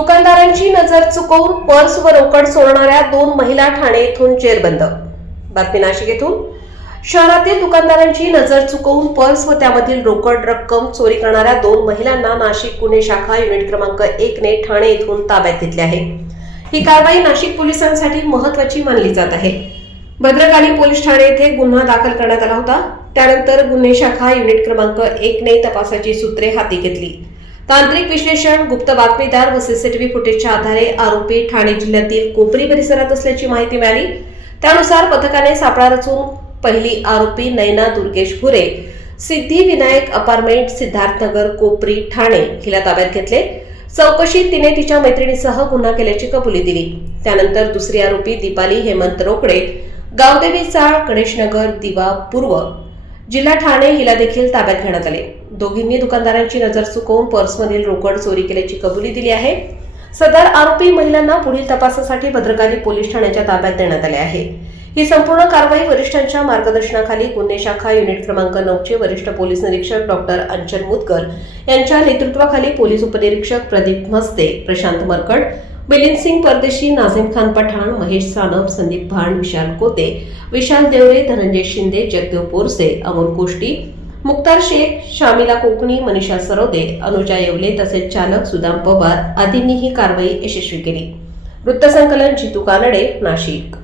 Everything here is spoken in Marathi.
दुकानदारांची नजर चुकवून पर्स व रोकड चोरणाऱ्या 2 महिला ठाणे येथून जेरबंद। बातमी नाशिक येथून। शहरातील दुकानदारांची नजर चुकवून पर्स व त्यामधील रोकड रक्कम चोरी करणाऱ्या 2 महिलांना नाशिक गुन्हे शाखा युनिट क्रमांक 1 ने ठाणे येथून ताब्यात घेतले आहे। ही कारवाई नाशिक पोलिसांसाठी महत्त्वाची मानली जात आहे। भद्रकाली पोलीस ठाणे येथे गुन्हा दाखल करण्यात आला होता। त्यानंतर गुन्हे शाखा युनिट क्रमांक 1 ने तपासाची सूत्रे हाती घेतली। तांत्रिक विश्लेषण, गुप्त बातमीदार व सीसीटीव्ही फुटेजच्या आधारे आरोपी ठाणे जिल्ह्यातील कोपरी परिसरात असल्याची माहिती मिळाली। त्यानुसार पथकाने सापळा रचून पहिली आरोपी नैना दुर्गेश भुरे, सिद्धिविनायक अपार्टमेंट, सिद्धार्थनगर, कोपरी, ठाणे हिला ताब्यात घेतले। चौकशीत तिने तिच्या मैत्रिणीसह गुन्हा केल्याची कबुली दिली। त्यानंतर दुसरी आरोपी दीपाली हेमंत रोकडे, गावदेवी चाळ, गणेशनगर, दिवा पूर्व, जिल्हा ठाणे हिला देखील ताब्यात घेण्यात आले। दोघींनी दुकानदारांची नजर चुकवून पर्समधील रोकड चोरी केल्याची कबुली दिली आहे। सदर आरोपी महिलांना पुढील तपासासाठी भद्रकाली पोलीस ठाण्याच्या ताब्यात देण्यात आले आहे। ही संपूर्ण कारवाई वरिष्ठांच्या मार्गदर्शनाखाली गुन्हे शाखा युनिट क्रमांक 9 चे वरिष्ठ पोलीस निरीक्षक डॉक्टर अंचल मुदगल यांच्या नेतृत्वाखाली पोलीस उपनिरीक्षक प्रदीप मस्ते, प्रशांत मरकड, मिलिंद सिंग परदेशी, नाझिम खान पठाण, महेश सानप, संदीप भाण, विशाल कोते, विशाल देवरे, धनंजय शिंदे, जगदेव पोरसे, अमोल कोष्टी, मुक्तार शेख, शामिला कोकणी, मनीषा सरोदे, अनुजा येवले तसेच चालक सुदाम पवार आदींनी ही कारवाई यशस्वी केली। वृत्तसंकलन जितू कानडे, नाशिक।